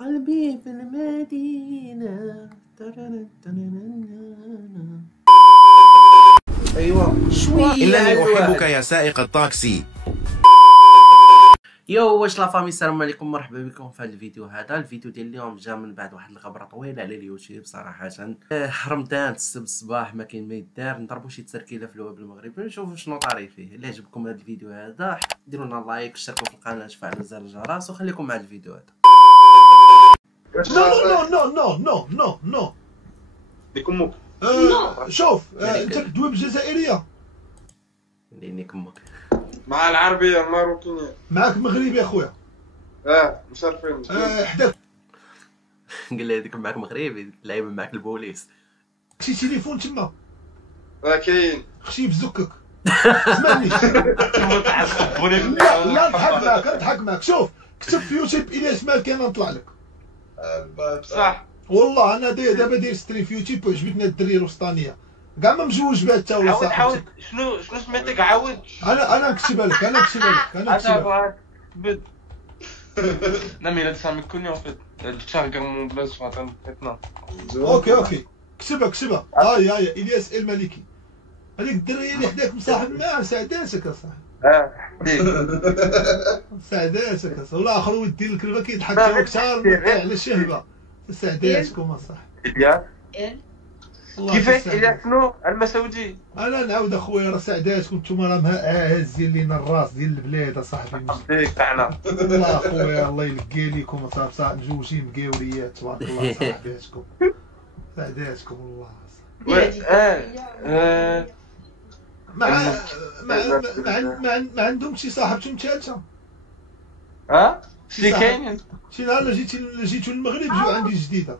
قلبي في المدينة. أيوة شوية. إنني أحبك يا سائق الطاكسي. يو واش لافامي، السلام عليكم، مرحبا بكم في هذا الفيديو. هذا الفيديو ديال اليوم جا من بعد واحد الخبره طويله على اليوتيوب صراحه. رمضان السبت الصباح ما كاين ما يدار، نضربوا شي تركيله في الويب المغربي نشوفوا شنو طاري فيه. الا عجبكم هذا الفيديو هذا ديروا لنا لايك، اشتركوا في القناه، تفعلوا زر الجرس وخليكم مع الفيديو هذا. نو لكمك. شوف انت كدوي بالجزائريه ليني كمك مع العربية الماروكينية. معاك مغربي اخويا. مشرفين. حداك قال لي هذيك معاك مغربي لعيب معاك البوليس. شي تليفون تما كاين خشي بزكك. اسمعني لا نضحك معاك شوف كتب في يوتيوب الياس مالك انا نطلع لك. صح والله انا دابا داير ستريم في يوتيوب وعجبتني الدريه الوسطانيه كاع ما مجوج بها حتى ولا صاحبي. عاود شنو سميتك؟ عاود. انا نكتبها لك بد Non mais il a dit ça avec connu en fait. Le chat regarde mon blaze sur internet maintenant. اوكي كتبها هاي الياس الملكي. هذيك الدريه اللي حداك مصاحب معاه سعداتك اصاحبي. سعداتك اصاحبي. والاخر ودي الكلمه كيضحك هو اكثر من على الشهبه. سعداتكم اصاحبي. إلياس كيفاش إلياس شنو المسعودي؟ انا نعاود اخويا راه سعداتكم نتوما راه هازين لينا الراس ديال البلاد اصاحبي. ديك تاعنا والله اخويا الله يلقى ليكم اصاحبي مجوجين مقاوريات تبارك الله. سعداتكم والله. ما عندهم شي صاحبتهم ثالثه؟ شي كاينين. شي نهار جيتو للمغرب جيو عندي جديده.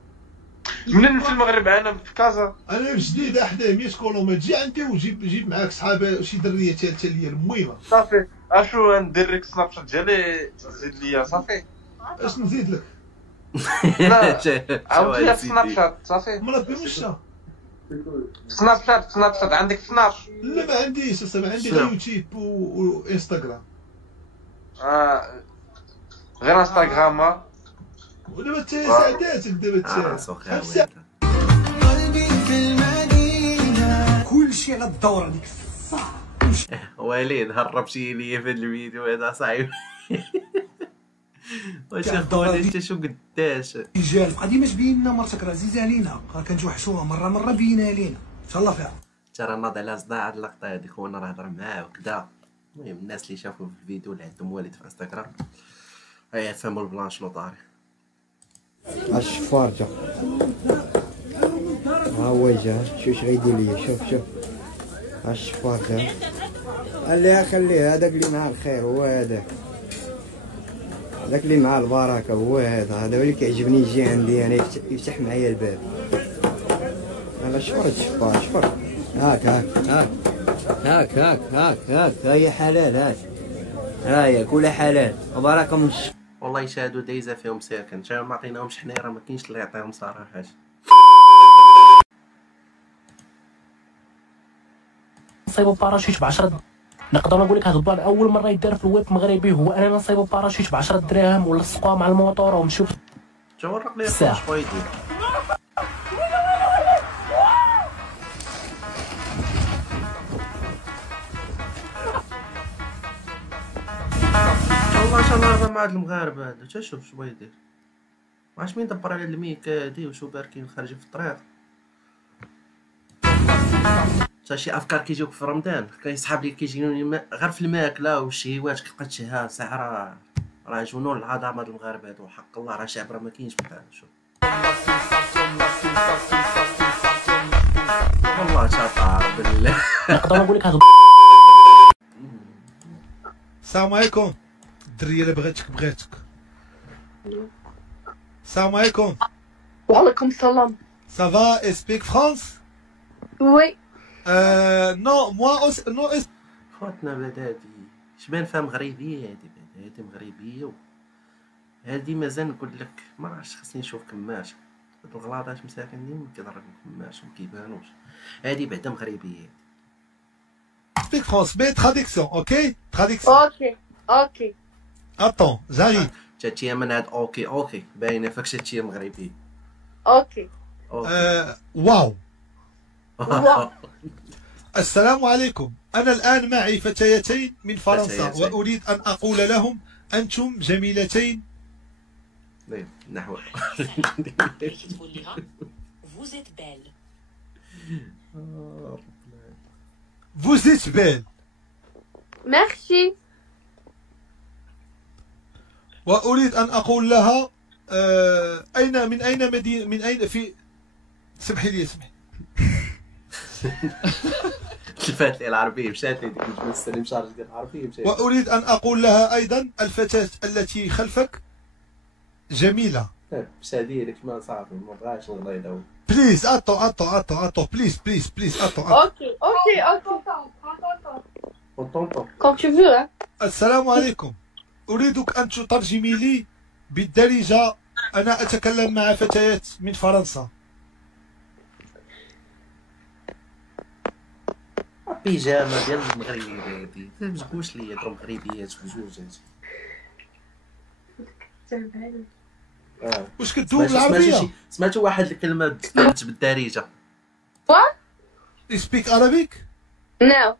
منين في المغرب؟ انا في كازا. انا في جديده حداه 100 كيلومتر. جي عندي وجيب معاك صحابه شي دريه ثالثه ليا المهمه. صافي اشو ندير لك سناب شات ديالي تزيد ليا صافي. اش نزيد لك؟ لا عاود ليا في سناب شات صافي. مربي مشى سناب شات عندك سناب؟ لا ما عنديش اصاحبي، عندي غير يوتيوب وانستغرام. غير انستغرام. ودابا انت سعداتك دابا انت. قلبي في المدينة كل شيء على الدورة ديك الساعة. وليد هرب شي ليا في هذا الفيديو هذا صعيب. واش اخويا انت شو قداش رجال بقى ديما تبين لنا مرتك راه عزيزة علينا، راه كنتوحشوها مرة بينها لينا ان شاء الله فيها. ترى ناض على صداع هاد اللقطه هادي خونا، راه هضر معاه وكذا. المهم الناس اللي شافوا في الفيديو اللي عندهم والد في انستغرام فهموا البلان شنو طاري. الشفار جا ها هو جا. شوف غيدير ليا. شوف الشفار جا. خليه هذاك اللي مع الخير هو هذاك اللي مع البركه هو هذا هو اللي كيعجبني يجي عندي انا يفتح معايا الباب. انا شفر هاك هاي حلال هاي كلها حلال وبركه من والله يشاهدوا دايزه فيهم ساكن. شحال ما عطيناهمش حنا راه ما كاينش اللي يعطيهم صراحه. نصيبوا باراشوت ب 10. نقدر نقول لك هذا البلان اول مره يدار في الويب المغربي هو اننا نصيبوا باراشوت ب 10 دراهم ولا نلصقوها مع الموطور ونمشيو تورق لي شنو يدير. والله شحال نهار مع هاد المغاربه هذا تشوف شنو يدير. ما عرفتش مين دبر على الميك هادي وشو باركين خارجين في الطريق. تا شي افكار كيجيوك في رمضان كاين صحاب اللي كيجيوني غير في الماكله والشهيوات كتبقى تشهى ساعه. راه جنون العظمه هاد المغاربه هادو حق الله. راه شعب راه ما كاينش بحال. شوف والله شاطر بالله. نقدر نقول لك هذا. السلام عليكم الدريه اللي بغيتك. السلام عليكم. وعليكم السلام. سافا اسبيك فرانس؟ وي. نو موا نو خوتنا بعد هادي شبان فيها مغربيه. هادي مغربيه هادي مازال نقول لك ما عرفتش خاصني نشوف كماش. هاد الغلاطات مساكن ديما كيضربوا كماش ومكيبانوش. هادي بعدا مغربيه. اسبيك فرانس مي تراديكسيون. اوكي اوكي Attends, j'arrive. تاتيه من هاد اوكي باينه فاك تاتيه مغربيه. اوكي. واو. واو. السلام عليكم، أنا الآن معي فتيتين من فرنسا وأريد أن أقول لهم أنتم جميلتين. نحو Vous êtes belle. Vous êtes belle. Merci. وأريد أن أقول لها من أين مدينة، من أين في، سمحي لي سمحي. شفات لي العربية مشات لي ديك الجلسة اللي مشارج ديال العربية مشات. وأريد أن أقول لها أيضا الفتاة التي خلفك جميلة. مشى ديالك ما صافي ما بغاش نغير. بليز attends بليز attends. اوكي. Quand tu veux hein. السلام عليكم، أريدك أن تترجمي لي بالدارجة، أنا أتكلم مع فتيات من فرنسا. بيجامة ديال المغربيين هادي، ما تقولش لي هضروا مغربيات بجوج هادي. واش كدوي بالعربية؟ سمعتوا واحد الكلمة تكتبت بالدارجة. What? You speak Arabic؟ No.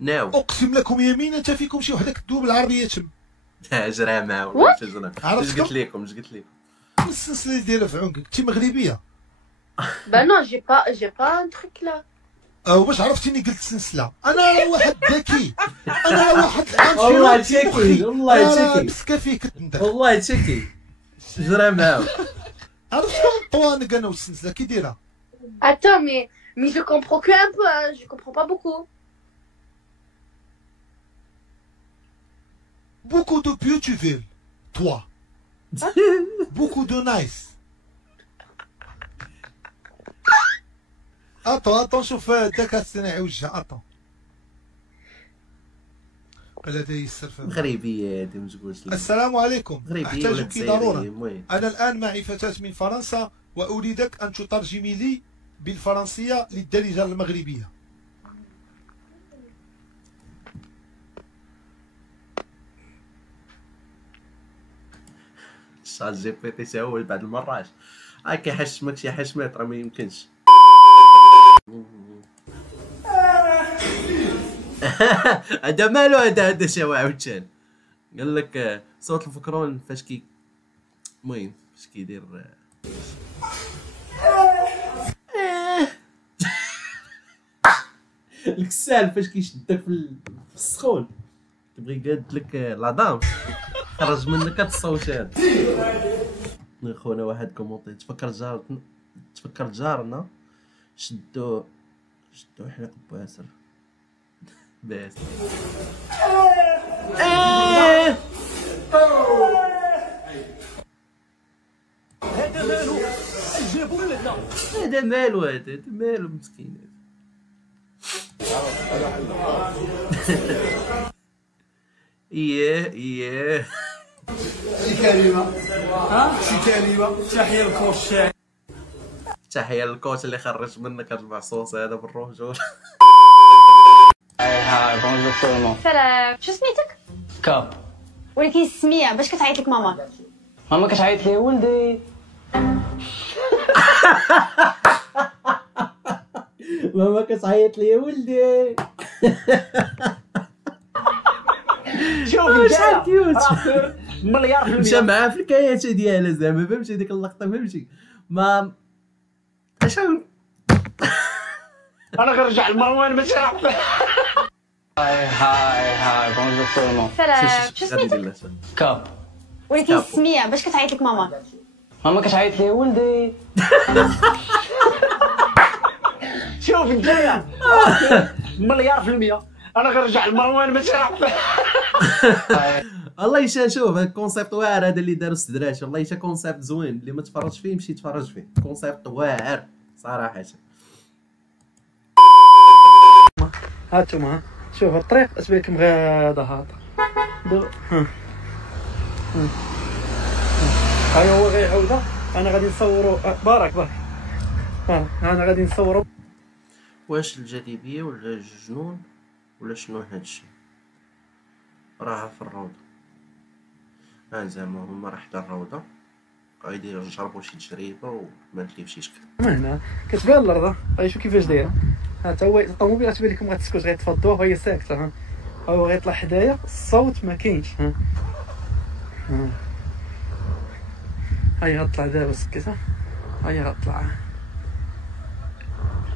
أقسم لكم يمينا أنت فيكم شي وحدة كدوي بالعربية تم. جرى معاه ولا جرى. اش قلت لكم السلسلة اللي دايرة في عنقك، أنت مغربية. Bah non, j'ai pas un truc là. واش عرفتيني قلت سلسلة؟ أنا واحد ذكي، أنا واحد العام والله تشكي والله مسكة فيك تندر والله تشكي جرى معاه. عرفت شكون الطوانق أنا والسلسلة كي دايرة؟ Attends, mais je comprends que un peu, hein. Je comprends pas beaucoup. Beaucoup de beautiful, toi. Beaucoup de nice. Attends شوف الذكاء الاصطناعي وجهها. لدي السلفة مغربية هادي ما تقولش لي. السلام عليكم، أحتاجك ضرورة. أنا الآن معي فتاة من فرنسا وأريدك أن تترجمي لي بالفرنسية للدارجة المغربية. شات جي بي تي تاهو بعض المرات كيحشمك شي حشمات راه ما يمكنش. هذا مالو هذا شاوع عاوتاني قال لك صوت الفكرون فاش المهم فاش كيدير الكسال فاش كيشدك في السخون تبغي قاد لك لادام خرج منك هاد الصوت هذا. خونا واحد كومونتي تفكر جارنا شدو حلق باسر باس. هذا مالو مسكين. ايه شي كلمة تحية للكوش اللي خرج منك 4 صوص هذا بالرجول. هاي بونجور تو المون. سلام، شو سميتك؟ كاب. ولكن السمية باش كتعيط لك ماما؟ ماما كتعيط لي ولدي. ماما كتعيط لي ولدي. شوف شحال كيوت مليار في المية. مشى معاه في الكيات ديالها زعما فهمتي ديك اللقطة فهمتي ما اش انا غنرجع لمروان ماشي عارف. هاي بونجور تو المون. سلام، شو سميتك؟ كاب. ولكن السمية باش كتعيط لك ماما؟ ماما كتعيط لي ولدي. شوف الجاية مليار في المية. انا غنرجع لمروان ماشي عارف. الله يشا شوف هاد الكونسيبت واعر هذا اللي دارو السدراش. والله يشا كونسيبت زوين اللي ما تفرجش فيه مشي تفرج فيه. كونسيبت واعر صراحة. هانتوما شوف الطريق اتبان لكم غير هذا هاي هو غيعاودها. انا غادي نصورو بارك انا غادي نصورو. واش الجاذبية ولا الجنون ولا شنو هادشي؟ راها في الروضة. زعما هما راه حدا الروضه غادي يجربوا شي تجربه وما كيمشيش كذا. هنا كتبان الارض غيشوف كيفاش دايره. ها تا هو الطوموبيل غتبان لكم غتسكت غيتفضوها وهي ساكته. ها هو غيطلع حدايا الصوت ما كاينش. ها هاي غطلع دابا سكتها. هاي غطلع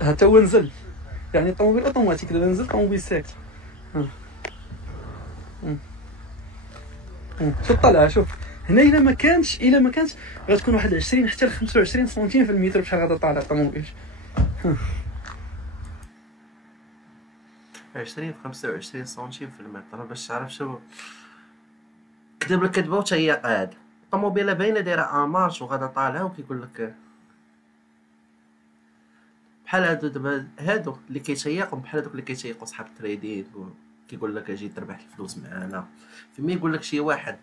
ها تا هو نزل يعني الطوموبيل اوتوماتيك دابا نزل الطوموبيل ساكت. شوف طلع شوف هنا الا ما كانش غتكون واحد 20 حتى ل 25 سنتيم في المتر بشحال غادا طالع الطوموبيل. 20 25 سنتيم في المتر باش تعرف شو كتب لك كتبه وتا هي قاعده. الطوموبيله باينه دايره امارش وغادا طالعه وكيقول لك بحال هادو دابا هادو اللي كيتيقوا بحال هادوك اللي كيتيقوا صحاب التريدينغ كيقول لك اجي تربح الفلوس معانا. فيما يقول لك شي واحد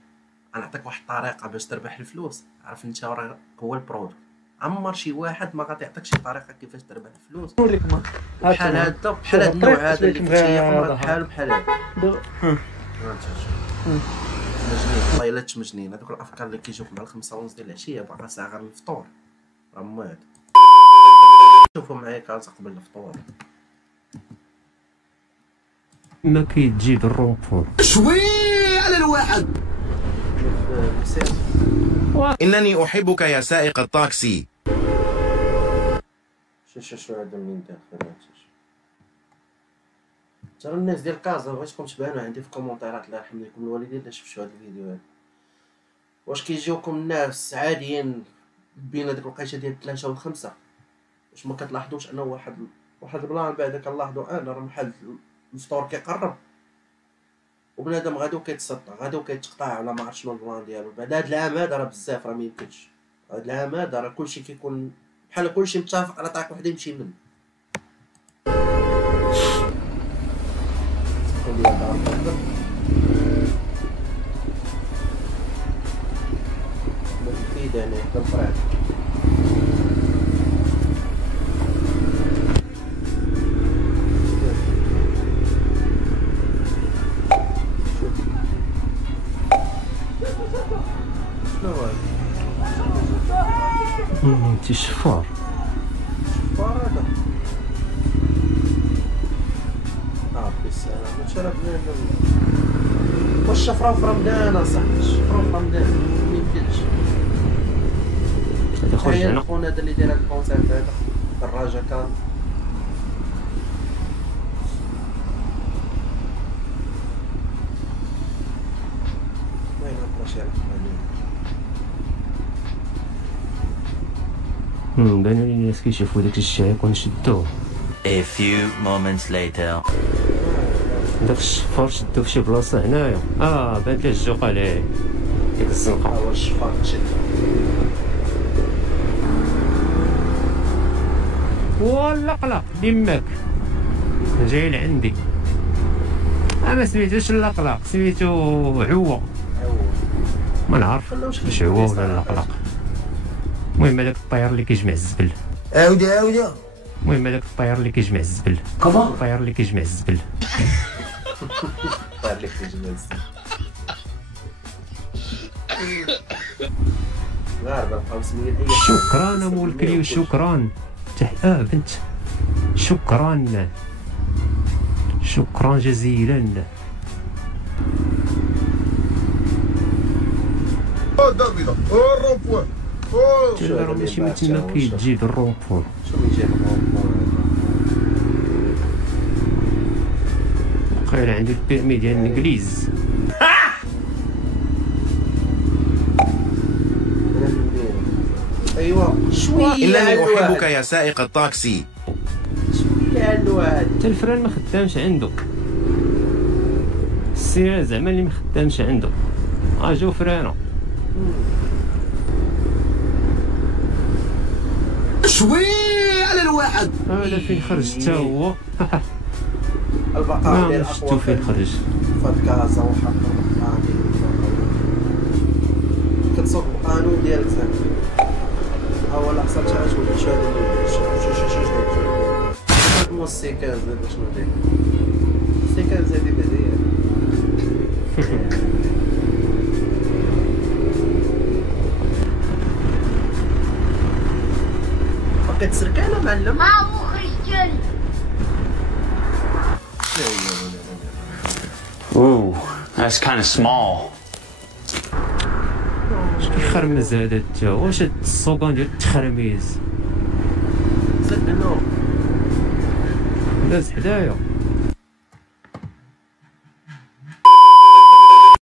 انا نعطيك واحد الطريقه باش تربح الفلوس عرف انت راه هو البرودوي. عمر شي واحد ما غادي يعطيك شي طريقه كيفاش تربح الفلوس نوريكم بحال هذا بحال هاد النوع هذا اللي كيتيقوا بحال هذا. مجنين والله الا تمجنين هذوك الافكار اللي كيجيوك مع 5:30 ديال العشيه باقا ساعه غير الفطور راه مواد. شوفوا معايا كازا قبل الفطور ما كيتجيب الرومبور شوي على الواحد. إنني أحبك يا سائق الطاكسي. شو هذا منين داخل ترى الناس ديال كازا بغيتكم تبانوا عندي في الكومونتيرات الله يرحم لكم الوالدين اللي شفتوا هذا الفيديو هذا. واش كيجيوكم الناس عاديين بين هذيك الوقيته ديال 3 و 5 واش ما كتلاحظوش انه واحد البلان بعدا كنلاحظوا انا راه محل الفطور كيقرب وبنادم غادي كيتسطى غادي كيتقطع ولا ما عرفت شنو البلان ديالو. بعد هاد العام هذا راه بزاف راه ميمكنش. هاد العام هذا راه كلشي كيكون بحال كلشي متفق على طريق واحد يمشي منه. مفيدة أنا كنفرح شنو هاد؟ انتي شفار هذا بالسلام نشرب واش شفرة في رمضان اصاحبي شفرة في رمضان ميمكنش. تخيل خونا هذا اللي داير هاد الكونسيرت هذا دراجة كان ما ينقص بانوا لي الناس كيشوفوا داك الشعيق ونشدوه. A few moments later. داك الشفار شدو في شي بلاصه هنايا بانت ليه الجوق عليه ديك الزنقه. هو الشفار تشد ولا قلق ديماك جاي لعندي. ما سميتوش اللقلق سميتو عوة ما نعرف واش عوة ولا اللقلق. المهم هذاك الطير اللي كيجمع الزبل. عاودي المهم هذاك الطير اللي كيجمع الزبل. الطير اللي كيجمع الزبل. الطير اللي كيجمع الزبل. غاربة 500 أي شكرا مول الكليو شكرا بنت شكرا جزيلا. دافيدا الرومبوان راه ماشي من تما كيتجيب الرومبور. شنو يجيب الرومبور؟ قايل عندي البيرمي ديال الانجليز. ايوا شويه إنني أحبك يا سائق الطاكسي. شويه الواد حتى الفران ما خدامش عنده. السياره زعما اللي ما خدامش عنده جاو فرانه شوي على الواحد. هذا فين خرج حتى هو. البقاء ديال شفتو فين خرج فات كازا وحق كتسوق القانون ديالك زعما هو لا حصلت حاجه ولا شي هذا السيكاز هذا شنو داير السيكاز هذيك كتسركانه معلم. مخرج ديالي. Ooh, that's kind of small. واش كيخرمز هذا تا واش هاد السوقان ديال التخرميز زاد انه داز حدايا